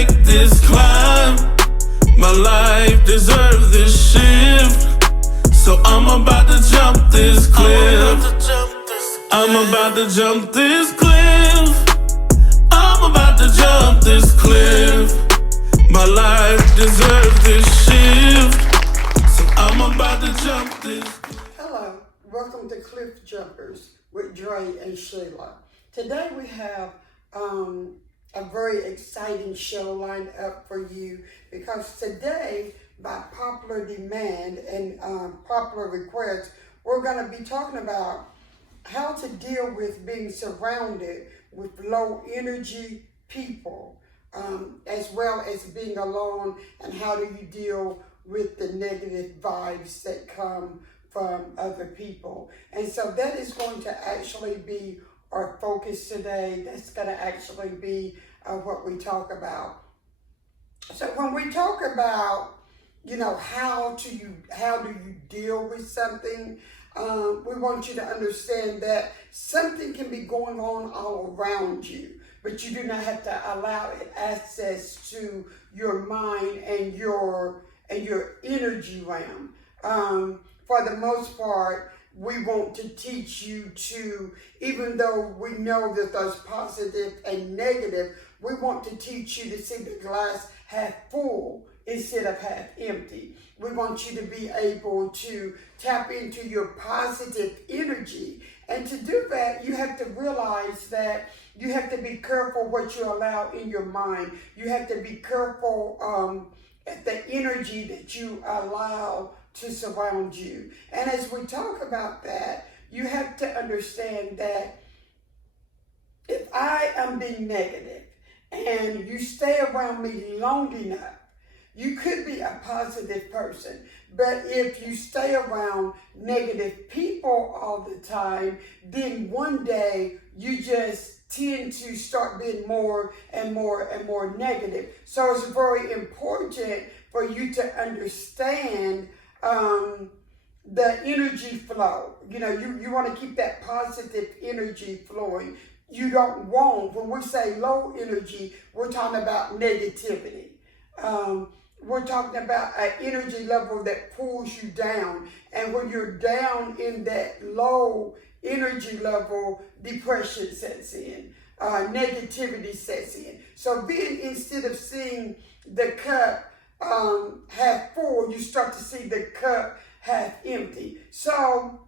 like this climb. My life deserves this shift. So I'm about to jump this cliff. I'm about to jump this cliff. I'm about to jump this cliff. My life deserves this shift. So I'm about to jump this. Hello, welcome to Cliff Jumpers with Dre and Sheila. Today we have a very exciting show lined up for you because today, by popular demand and popular request, we're going to be talking about how to deal with being surrounded with low energy people, as well as being alone, and how do you deal with the negative vibes that come from other people. And so that is going to actually be our focus today. That's going to actually be what we talk about. So when we talk about, how do you deal with something, we want you to understand that something can be going on all around you, but you do not have to allow it access to your mind and your energy realm. For the most part, we want to teach you to, even though we know that there's positive and negative, we want to teach you to see the glass half full instead of half empty. We want you to be able to tap into your positive energy. And to do that, you have to realize that you have to be careful what you allow in your mind. You have to be careful at the energy that you allow to surround you. And as we talk about that, you have to understand that if I am being negative and you stay around me long enough, you could be a positive person. But if you stay around negative people all the time, then one day you just tend to start being more and more and more negative. So it's very important for you to understand the energy flow. You want to keep that positive energy flowing. You don't want, when we say low energy, we're talking about negativity. We're talking about an energy level that pulls you down. And when you're down in that low energy level, depression sets in, negativity sets in. So then instead of seeing the cup half full, you start to see the cup half empty. So,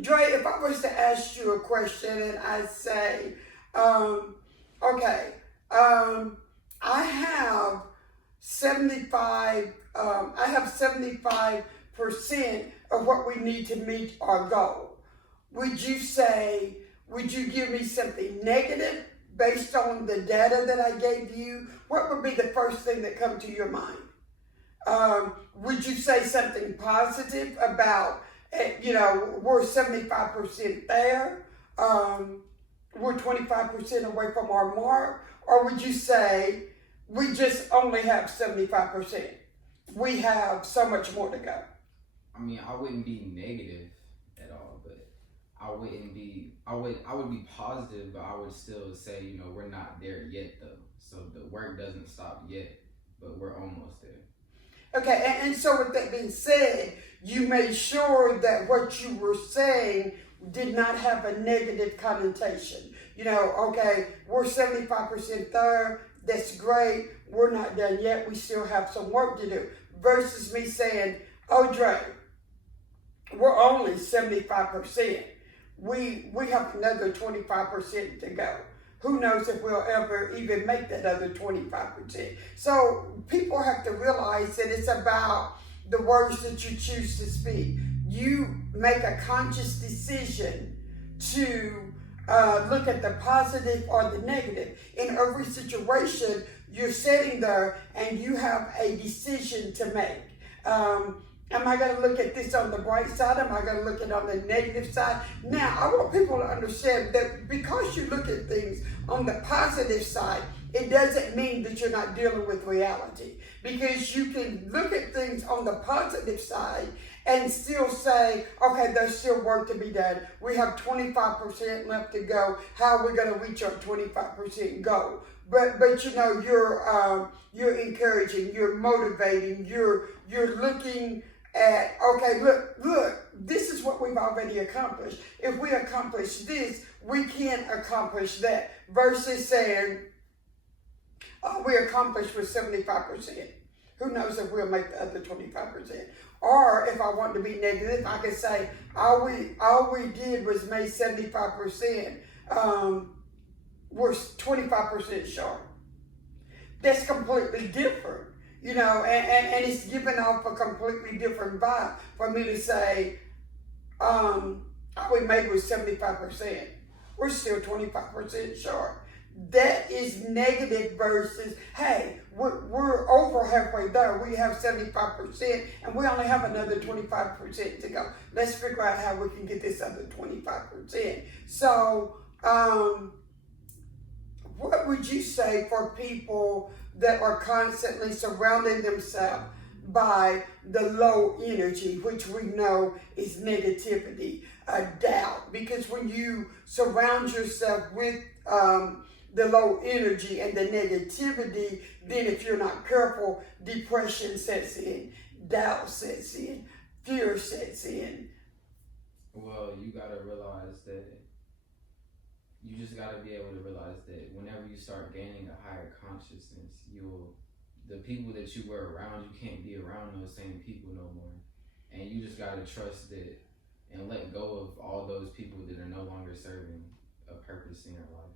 Dre, if I was to ask you a question and I say, I have 75% of what we need to meet our goal. Would you give me something negative based on the data that I gave you? What would be the first thing that comes to your mind? Would you say something positive about, we're 75% there, we're 25% away from our mark? Or would you say, we just only have 75%. We have so much more to go? I mean, I wouldn't be negative at all, but I would be positive, but I would still say, we're not there yet though. So the work doesn't stop yet, but we're almost there. Okay, and so with that being said, you made sure that what you were saying did not have a negative connotation. We're 75% there. That's great. We're not done yet. We still have some work to do. Versus me saying, oh, Dre, we're only 75%. We have another 25% to go. Who knows if we'll ever even make that other 25%. So people have to realize that it's about the words that you choose to speak. You make a conscious decision to look at the positive or the negative. In every situation, you're sitting there and you have a decision to make. Am I going to look at this on the bright side? Am I going to look at it on the negative side? Now, I want people to understand that because you look at things on the positive side, it doesn't mean that you're not dealing with reality. Because you can look at things on the positive side and still say, okay, there's still work to be done. We have 25% left to go. How are we going to reach our 25% goal? But you know, you're encouraging, you're motivating, you're looking at, okay, look, this is what we've already accomplished. If we accomplish this, we can accomplish that, versus saying, oh, we accomplished with 75%. Who knows if we'll make the other 25%? Or if I want to be negative, I could say, all we did was make 75%. We're 25% short. That's completely different, you know, and it's giving off a completely different vibe for me to say, all we made was 75%. We're still 25% short. That is negative versus, hey, we're over halfway there. We have 75% and we only have another 25% to go. Let's figure out how we can get this other 25%. So, what would you say for people that are constantly surrounding themselves by the low energy, which we know is negativity, doubt? Because when you surround yourself with the low energy and the negativity, then if you're not careful, depression sets in, doubt sets in, fear sets in. Well, you got to realize that you just got to be able to realize that whenever you start gaining a higher consciousness, the people that you were around, you can't be around those same people no more. And you just got to trust that and let go of all those people that are no longer serving a purpose in your life.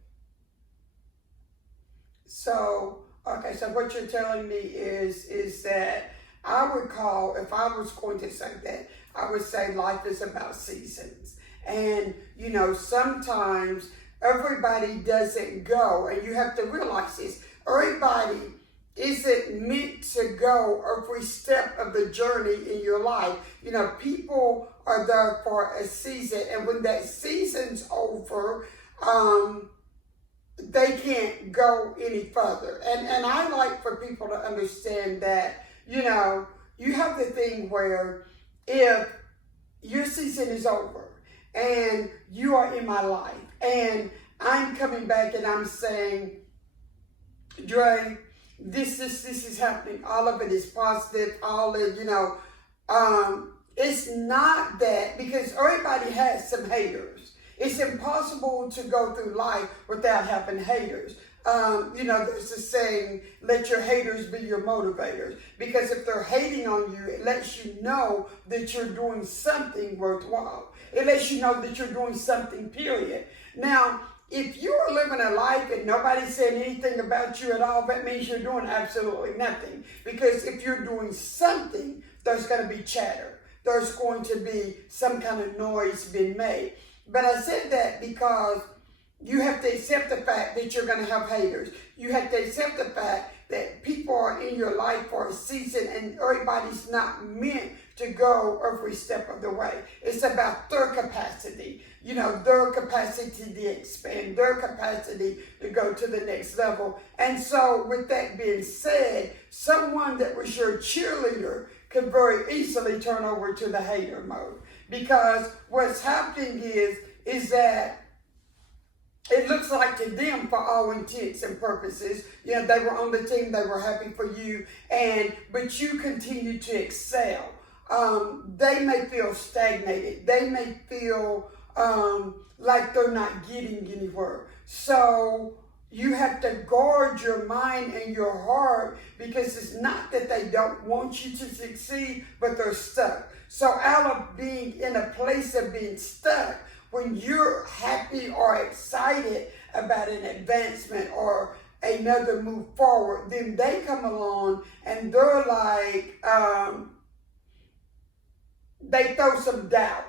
So, okay, so what you're telling me is that I would call, if I was going to say that, I would say life is about seasons. And, you know, sometimes everybody doesn't go, and you have to realize this, everybody isn't meant to go every step of the journey in your life. You know, people are there for a season, and when that season's over, they can't go any further. And I like for people to understand that, you know, you have the thing where if your season is over and you are in my life and I'm coming back and I'm saying, Dre, this is happening. All of it is positive. All of, you know, it's not that, because everybody has some haters. It's impossible to go through life without having haters. You know, there's a saying, let your haters be your motivators. Because if they're hating on you, it lets you know that you're doing something worthwhile. It lets you know that you're doing something, period. Now, if you're living a life and nobody's saying anything about you at all, that means you're doing absolutely nothing. Because if you're doing something, there's going to be chatter. There's going to be some kind of noise being made. But I said that because you have to accept the fact that you're going to have haters. You have to accept the fact that people are in your life for a season and everybody's not meant to go every step of the way. It's about their capacity, you know, their capacity to expand, their capacity to go to the next level. And so with that being said, someone that was your cheerleader could very easily turn over to the hater mode. Because what's happening is that it looks like to them, for all intents and purposes, you know, they were on the team, they were happy for you, but you continue to excel. They may feel stagnated. They may feel like they're not getting anywhere. So you have to guard your mind and your heart, because it's not that they don't want you to succeed, but they're stuck. So out of being in a place of being stuck, when you're happy or excited about an advancement or another move forward, then they come along and they're like, they throw some doubt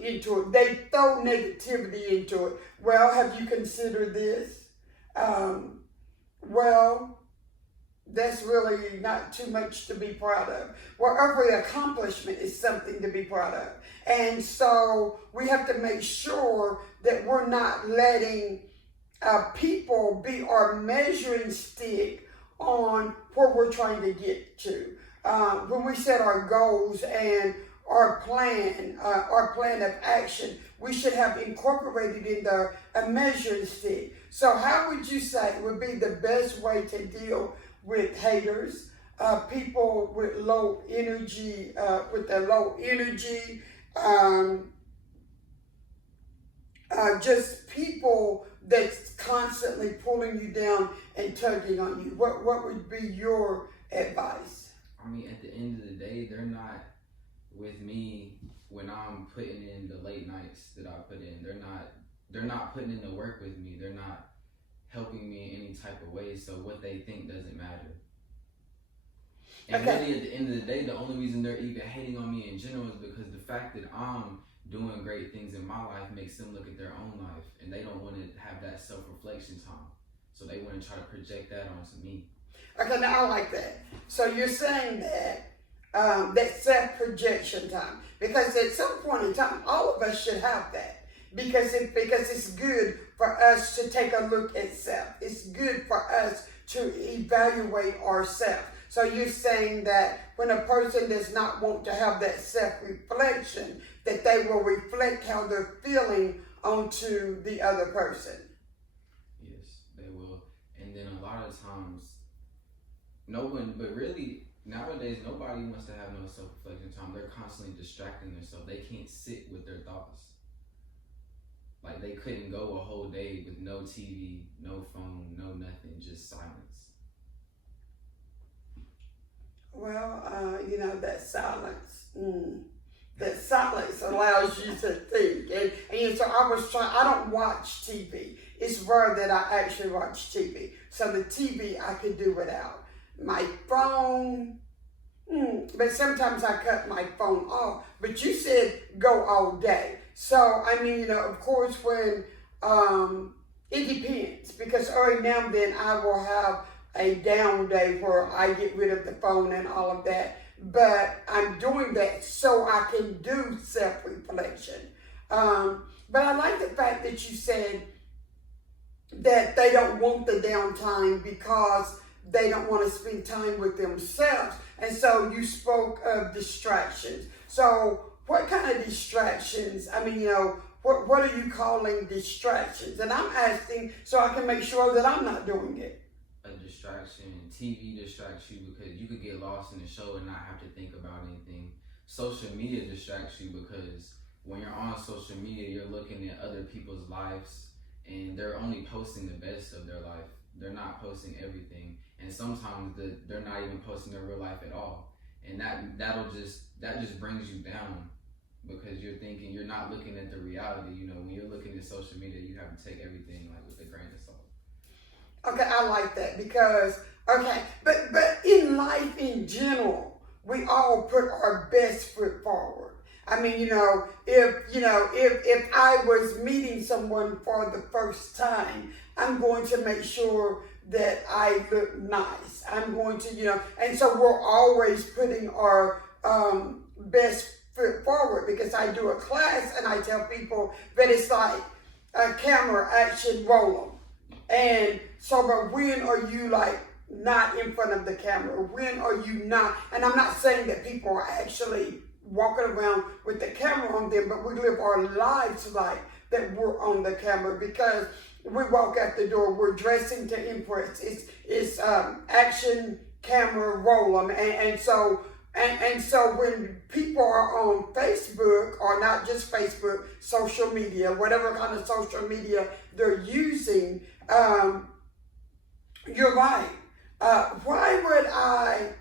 into it. They throw negativity into it. Well, have you considered this? Well, that's really not too much to be proud of. Well, every accomplishment is something to be proud of. And so we have to make sure that we're not letting people be our measuring stick on where we're trying to get to. When we set our goals and our plan of action, we should have incorporated in there a measuring stick. So how would you say would be the best way to deal with haters, people with low energy, just people that's constantly pulling you down and tugging on you? What would be your advice? I mean, at the end of the day, they're not with me when I'm putting in the late nights that I put in. They're not putting in the work with me. They're not helping me in any type of way. So what they think doesn't matter. And really, at the end of the day, the only reason they're even hating on me in general is because the fact that I'm doing great things in my life makes them look at their own life, and they don't want to have that self-reflection time. So they want to try to project that onto me. Okay, now I like that. So you're saying that that self-projection time, because at some point in time, all of us should have that, because it's good for us to take a look at self. It's good for us to evaluate ourselves. So you're saying that when a person does not want to have that self-reflection, that they will reflect how they're feeling onto the other person. Yes, they will. And then a lot of times, nowadays, nobody wants to have no self-reflection time. They're constantly distracting themselves. They can't sit with their thoughts. Like, they couldn't go a whole day with no TV, no phone, no nothing, just silence. Well, that silence allows you to think. And so I don't watch TV. It's rare that I actually watch TV. So the TV I could do without. My phone, but sometimes I cut my phone off. But you said go all day. So, of course, when, it depends. Because every now and then I will have a down day where I get rid of the phone and all of that. But I'm doing that so I can do self-reflection. But I like the fact that you said that they don't want the downtime because they don't want to spend time with themselves. And so you spoke of distractions. So what kind of distractions? What are you calling distractions? And I'm asking so I can make sure that I'm not doing it. A distraction, TV distracts you because you could get lost in the show and not have to think about anything. Social media distracts you because when you're on social media, you're looking at other people's lives and they're only posting the best of their life. They're not posting everything. And sometimes they're not even posting their real life at all. And that just brings you down because you're not looking at the reality. When you're looking at social media, you have to take everything like with a grain of salt. Okay, I like that because, but in life in general, we all put our best foot forward. If I was meeting someone for the first time, I'm going to make sure that I look nice. I'm going to, and so we're always putting our best foot forward because I do a class and I tell people that it's like a camera action roll 'em. And so, but when are you not in front of the camera? When are you not? And I'm not saying that people are actually walking around with the camera on them, but we live our lives like that we're on the camera because we walk out the door, we're dressing to impress. It's action camera roll 'em. And so when people are on Facebook, or not just Facebook, social media, whatever kind of social media they're using, you're right. Why would I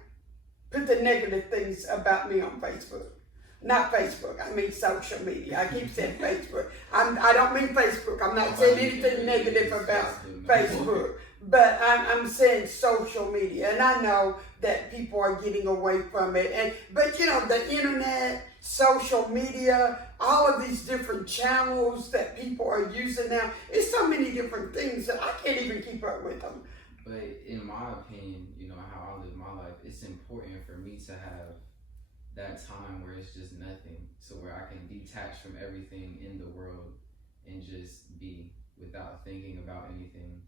put the negative things about me on Facebook? Not Facebook, I mean social media. I keep saying Facebook. I don't mean Facebook. I'm not saying anything negative about Facebook. But I'm saying social media. And I know that people are getting away from it. But the internet, social media, all of these different channels that people are using now, it's so many different things that I can't even keep up with them. But in my opinion, how I live my life, it's important for me to have that time where it's just nothing, so where I can detach from everything in the world and just be without thinking about anything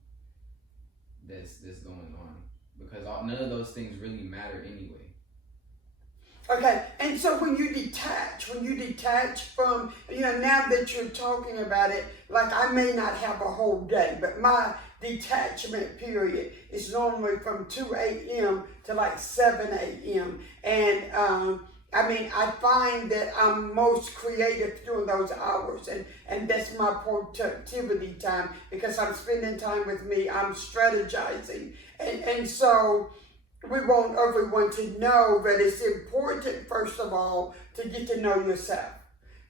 that's going on, because none of those things really matter anyway. Okay, and so when you detach from, now that you're talking about it, like I may not have a whole day, but my detachment period is normally from 2 a.m. to like 7 a.m. And I find that I'm most creative during those hours, and that's my productivity time because I'm spending time with me, I'm strategizing, and so we want everyone to know that it's important, first of all, to get to know yourself.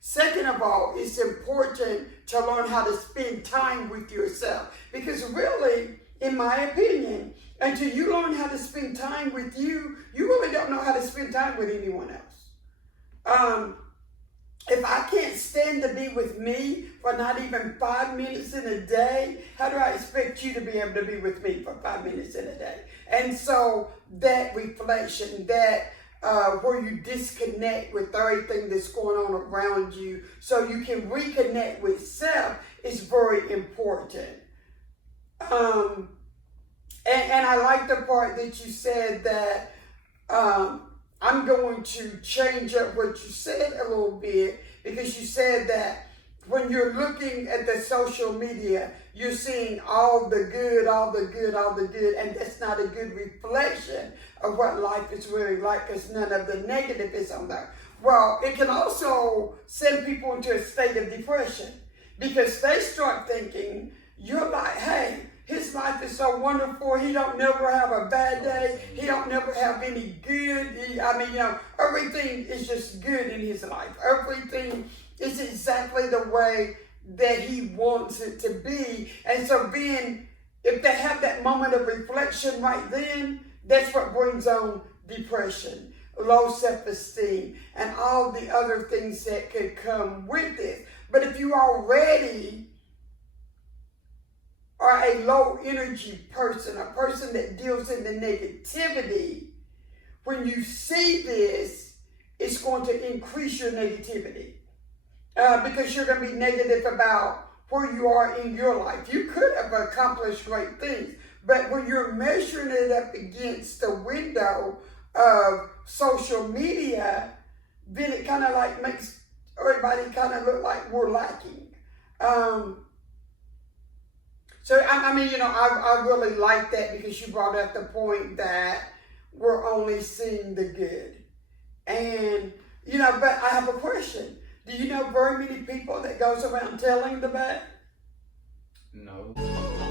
Second of all, it's important to learn how to spend time with yourself. Because really, in my opinion, until you learn how to spend time with you, you really don't know how to spend time with anyone else. If I can't stand to be with me for not even 5 minutes in a day, how do I expect you to be able to be with me for 5 minutes in a day? And so that reflection, that where you disconnect with everything that's going on around you so you can reconnect with self is very important. And I like the part that you said that I'm going to change up what you said a little bit, because you said that when you're looking at the social media, you're seeing all the good, and that's not a good reflection of what life is really like, because none of the negative is on there. Well, it can also send people into a state of depression, because they start thinking, you're like, hey, his life is so wonderful. He don't never have a bad day. He don't never have any good. Everything is just good in his life. Everything is exactly the way that he wants it to be. And so if they have that moment of reflection right then, that's what brings on depression, low self-esteem, and all the other things that could come with it. But if you already are a low energy person, a person that deals in the negativity, when you see this, it's going to increase your negativity. Because you're going to be negative about where you are in your life. You could have accomplished great things, but when you're measuring it up against the window of social media, then it kind of like makes everybody kind of look like we're lacking. So, I really like that, because you brought up the point that we're only seeing the good. And, but I have a question. Do you know very many people that goes around telling the bad? No.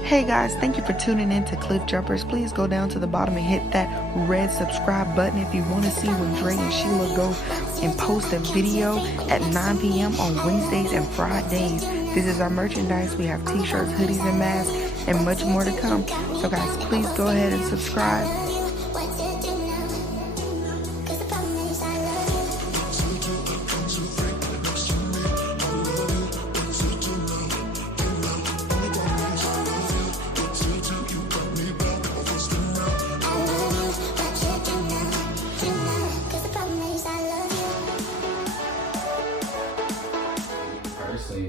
Hey guys, thank you for tuning in to Cliff Jumpers. Please go down to the bottom and hit that red subscribe button if you want to see when Dre and Sheila go and post a video at 9 p.m. on Wednesdays and Fridays. This is our merchandise. We have t-shirts, hoodies, and masks, and much more to come. So guys, please go ahead and subscribe.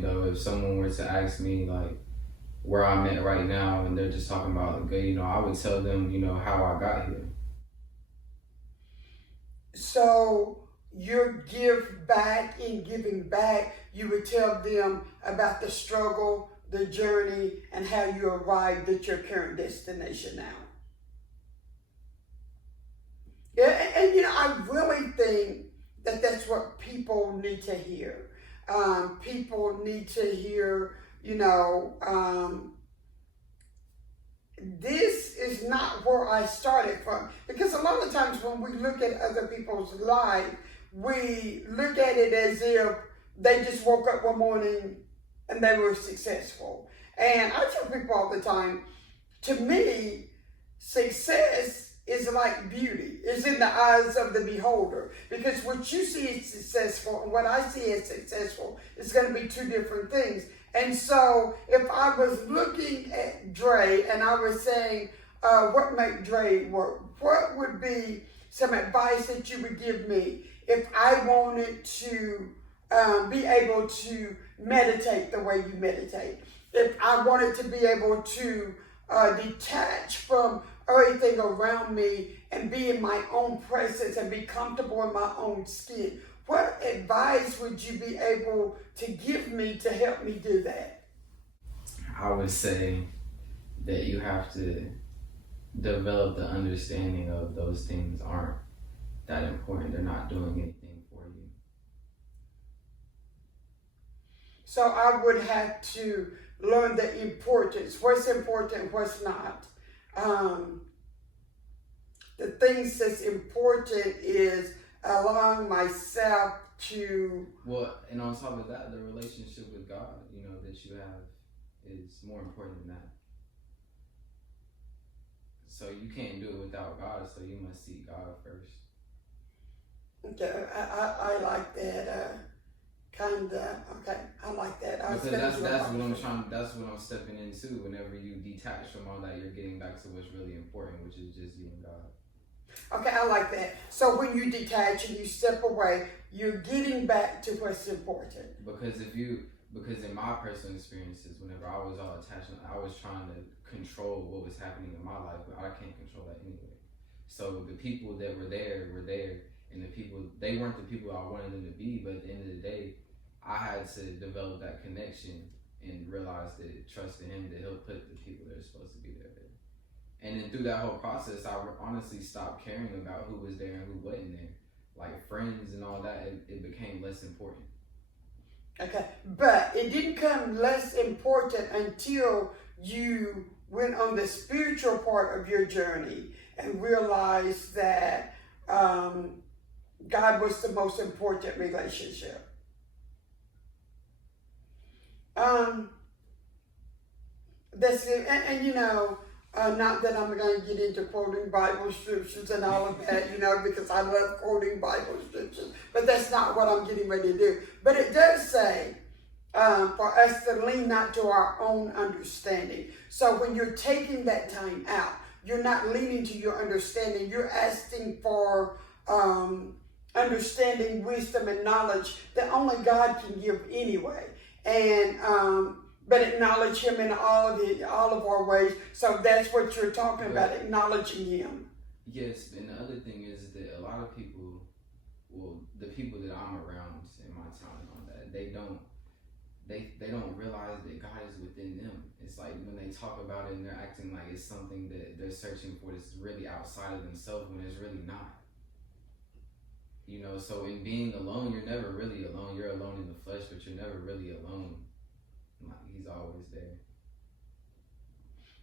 Though, if someone were to ask me like where I'm at right now and they're just talking about good, I would tell them, how I got here. So your giving back, you would tell them about the struggle, the journey, and how you arrived at your current destination now. Yeah, and I really think that that's what people need to hear. People need to hear, this is not where I started from. Because a lot of times when we look at other people's life, we look at it as if they just woke up one morning and they were successful. And I tell people all the time, to me, success is like beauty. It's in the eyes of the beholder. Because what you see as successful and what I see as successful is going to be two different things. And so if I was looking at Dre and I was saying, what made Dre work? What would be some advice that you would give me if I wanted to be able to meditate the way you meditate? If I wanted to be able to detach from everything around me and be in my own presence and be comfortable in my own skin. What advice would you be able to give me to help me do that? I would say that you have to develop the understanding of those things aren't that important. They're not doing anything for you. So I would have to learn the importance, what's important, what's not. The things that's important is allowing myself to... Well, and on top of that, the relationship with God, you know, that you have is more important than that. So you can't do it without God, so you must seek God first. Okay, I like that. Okay, I like that. Because that's what I'm stepping into. Whenever you detach from all that, you're getting back to what's really important, which is just you and God. Okay, I like that. So when you detach and you step away, you're getting back to what's important. Because in my personal experiences, whenever I was all attached, I was trying to control what was happening in my life, but I can't control that anyway. So the people that were there, and they weren't the people I wanted them to be, but at the end of the day, I had to develop that connection and realize that trust in Him that He'll put the people that are supposed to be there. And then through that whole process, I honestly stopped caring about who was there and who wasn't there. Like friends and all that, it became less important. Okay, but it didn't come less important until you went on the spiritual part of your journey and realized that God was the most important relationship. That's it. And you know, not that I'm going to get into quoting Bible scriptures and all of that, you know, because I love quoting Bible scriptures, but that's not what I'm getting ready to do. But it does say for us to lean not to our own understanding. So when you're taking that time out, you're not leaning to your understanding. You're asking for understanding, wisdom, and knowledge that only God can give anyway. And but acknowledge Him in all of our ways. So that's what you're talking about, acknowledging Him. Yes, and the other thing is that a lot of people, well, the people that I'm around in my town and all that, they don't realize that God is within them. It's like when they talk about it and they're acting like it's something that they're searching for that's really outside of themselves when it's really not. You know, so in being alone, you're never really alone. You're alone in the flesh, but you're never really alone. He's always there.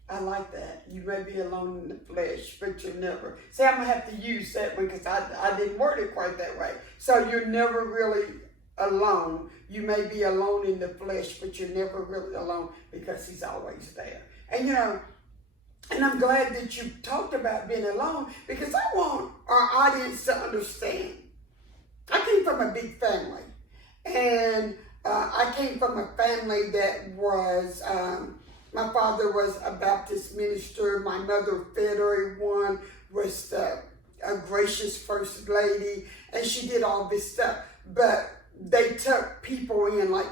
I like that. You may be alone in the flesh, but you're never. See, I'm going to have to use that one because I didn't word it quite that way. So you're never really alone. You may be alone in the flesh, but you're never really alone because He's always there. And you know, and I'm glad that you talked about being alone because I want our audience to understand. I came from a big family, and I came from a family that was, my father was a Baptist minister. My mother fed everyone, was a gracious first lady, and she did all this stuff. But they took people in, like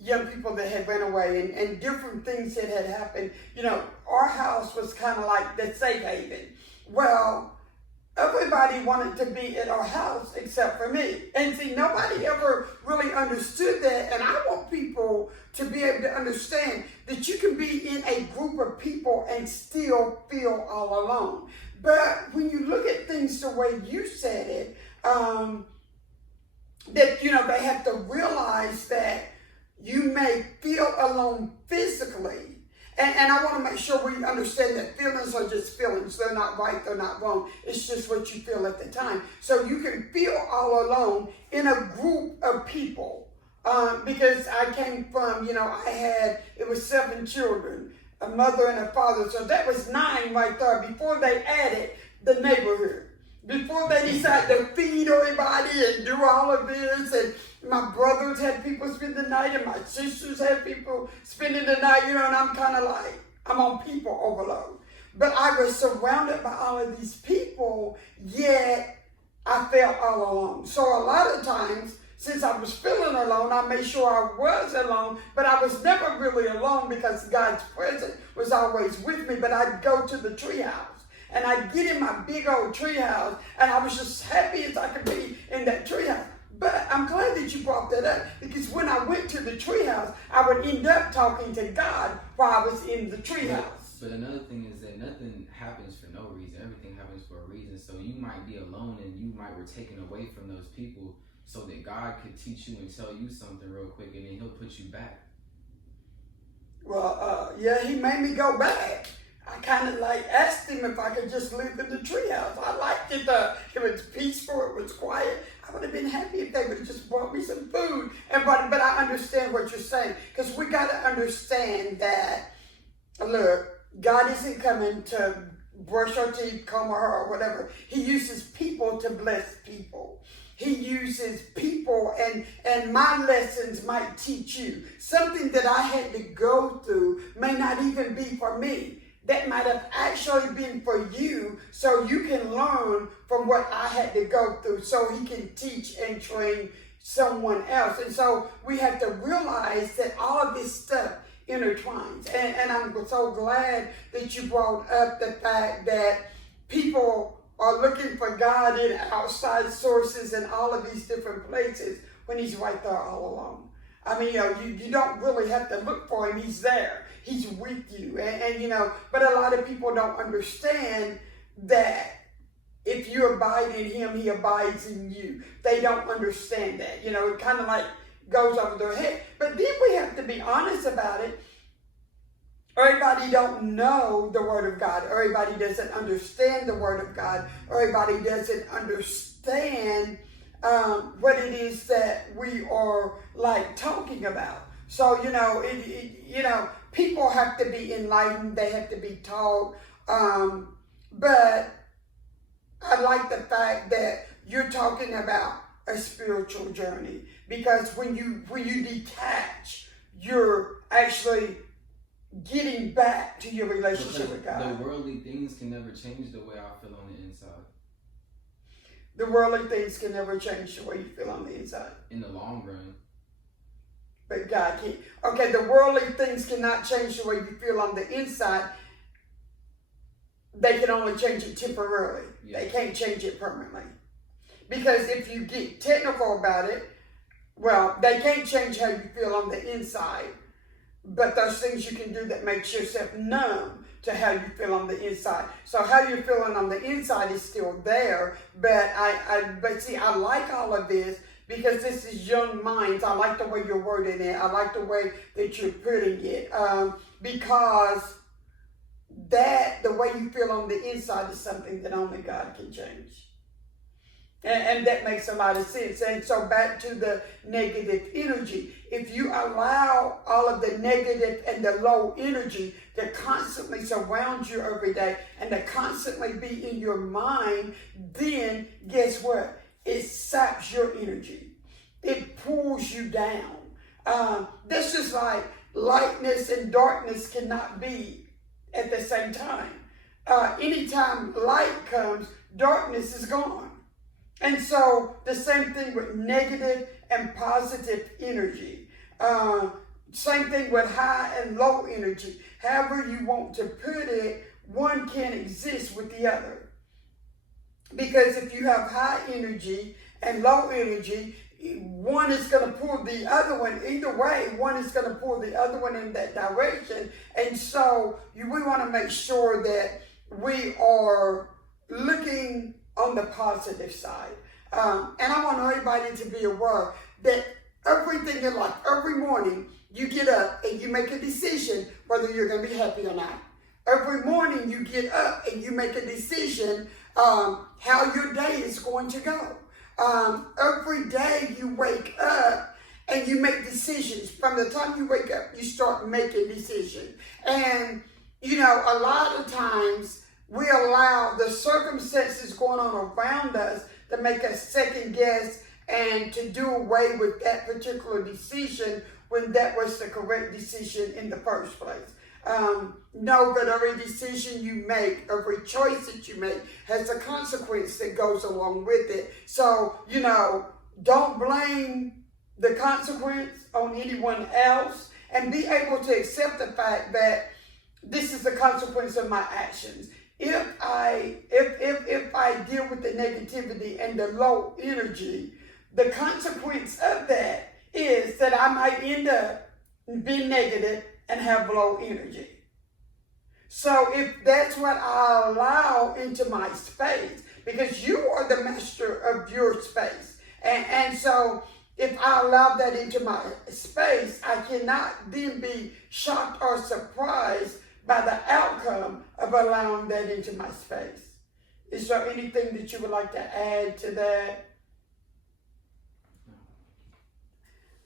young people that had run away and different things that had happened. You know, our house was kind of like the safe haven. Well, everybody wanted to be at our house except for me. And see, nobody ever really understood that. And I want people to be able to understand that you can be in a group of people and still feel all alone. But when you look at things the way you said it, that, you know, they have to realize that you may feel alone physically. And I want to make sure we understand that feelings are just feelings. They're not right, they're not wrong. It's just what you feel at the time. So you can feel all alone in a group of people. Because I came from, you know, it was 7 children, a mother and a father. So that was 9 right there before they added the neighborhood. Before they decided to feed everybody and do all of this, and my brothers had people spend the night, and my sisters had people spending the night, you know, and I'm kind of like, I'm on people overload. But I was surrounded by all of these people, yet I felt all alone. So a lot of times, since I was feeling alone, I made sure I was alone, but I was never really alone because God's presence was always with me. But I'd go to the treehouse, and I'd get in my big old treehouse, and I was just happy as I could be in that treehouse. But I'm glad that you brought that up, because when I went to the treehouse, I would end up talking to God while I was in the treehouse. But another thing is that nothing happens for no reason. Everything happens for a reason. So you might be alone, and you might were taken away from those people so that God could teach you and tell you something real quick, and then he'll put you back. Well, yeah, he made me go back. I kind of like asked him if I could just live in the treehouse. I liked it. It was peaceful. It was quiet. I would have been happy if they would have just brought me some food. But I understand what you're saying, because we got to understand that, look, God isn't coming to brush our teeth, comb our hair, or whatever. He uses people to bless people. He uses people, and my lessons might teach you. Something that I had to go through may not even be for me. That might have actually been for you, so you can learn from what I had to go through, so he can teach and train someone else. And so we have to realize that all of this stuff intertwines. And I'm so glad that you brought up the fact that people are looking for God in outside sources and all of these different places when he's right there all along. I mean, you don't really have to look for him. He's there. He's with you. And but a lot of people don't understand that if you abide in him, he abides in you. They don't understand that. It kind of like goes over their head. But then we have to be honest about it. Everybody don't know the Word of God. Everybody doesn't understand the Word of God. Everybody doesn't understand what it is that we are like talking about. So, people have to be enlightened. They have to be taught. But I like the fact that you're talking about a spiritual journey, because when you detach, you're actually getting back to your relationship with God. The worldly things can never change the way I feel on the inside. The worldly things can never change the way you feel on the inside. In the long run. But God can. Okay, the worldly things cannot change the way you feel on the inside. They can only change it temporarily. Yeah. They can't change it permanently. Because if you get technical about it, well, they can't change how you feel on the inside. But there's things you can do that makes yourself numb to how you feel on the inside. So how you're feeling on the inside is still there. But I like all of this, because this is young minds. I like the way you're wording it. I like the way that you're putting it. Because the way you feel on the inside is something that only God can change. And that makes a lot of sense. And so back to the negative energy. If you allow all of the negative and the low energy to constantly surround you every day and to constantly be in your mind, then guess what? It saps your energy. It pulls you down. That's just like lightness and darkness cannot be at the same time. Anytime light comes, darkness is gone. And so the same thing with negative and positive energy. Same thing with high and low energy. However you want to put it, one can't exist with the other. Because if you have high energy and low energy, one is going to pull the other one. Either way, one is going to pull the other one in that direction. And so we want to make sure that we are looking on the positive side. And I want everybody to be aware that everything in life, every morning, you get up and you make a decision whether you're going to be happy or not. Every morning you get up and you make a decision how your day is going to go. Every day you wake up and you make decisions. From the time you wake up, you start making decisions. And, a lot of times we allow the circumstances going on around us to make us second guess and to do away with that particular decision when that was the correct decision in the first place. Know that every decision you make, every choice that you make has a consequence that goes along with it. So, don't blame the consequence on anyone else, and be able to accept the fact that this is the consequence of my actions. If I deal with the negativity and the low energy, the consequence of that is that I might end up being negative and have low energy. So if that's what I allow into my space, because you are the master of your space, and so if I allow that into my space, I cannot then be shocked or surprised by the outcome of allowing that into my space. Is there anything that you would like to add to that?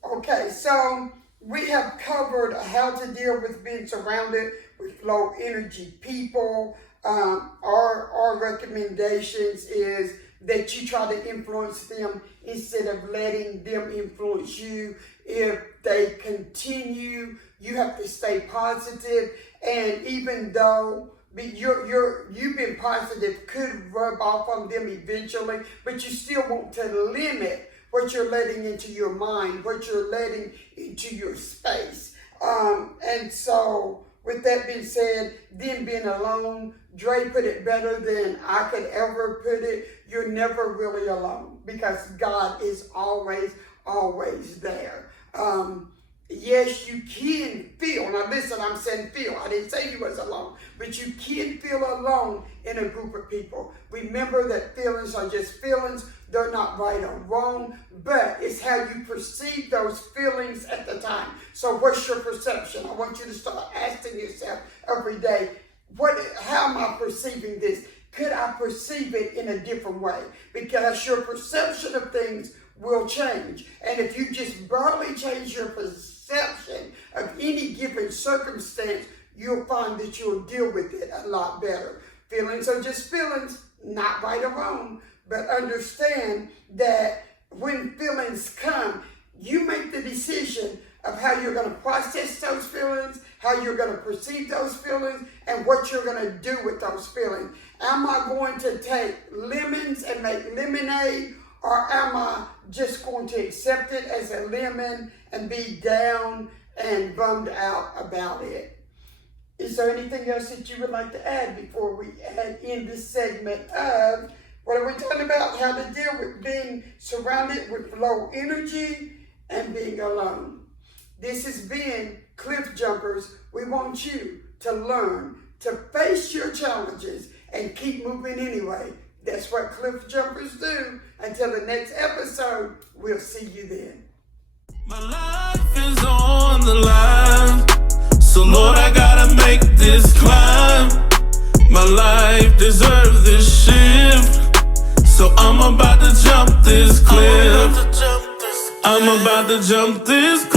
Okay, so we have covered how to deal with being surrounded with low energy people. Our recommendations is that you try to influence them instead of letting them influence you. If they continue, you have to stay positive. And even though you've been positive could rub off on them eventually, but you still want to limit what you're letting into your mind, what you're letting into your space. And so with that being said, them being alone, Dre put it better than I could ever put it. You're never really alone because God is always there. Yes, you can feel. Now listen, I'm saying feel. I didn't say you was alone. But you can feel alone in a group of people. Remember that feelings are just feelings. They're not right or wrong. But it's how you perceive those feelings at the time. So what's your perception? I want you to start asking yourself every day, how am I perceiving this? Could I perceive it in a different way? Because your perception of things will change. And if you just barely change your perception of any given circumstance, you'll find that you'll deal with it a lot better. Feelings are just feelings, not right or wrong, but understand that when feelings come, you make the decision of how you're going to process those feelings, how you're going to perceive those feelings, and what you're going to do with those feelings. Am I going to take lemons and make lemonade, or am I just going to accept it as a lemon and be down and bummed out about it? Is there anything else that you would like to add before we end this segment of, what are we talking about? How to deal with being surrounded with low energy and being alone. This has been Cliff Jumpers. We want you to learn to face your challenges and keep moving anyway. That's what Cliff Jumpers do. Until the next episode, we'll see you then. My life is on the line, so Lord, I gotta make this climb. My life deserves this shift, so I'm about to jump this cliff. I'm about to jump this cliff.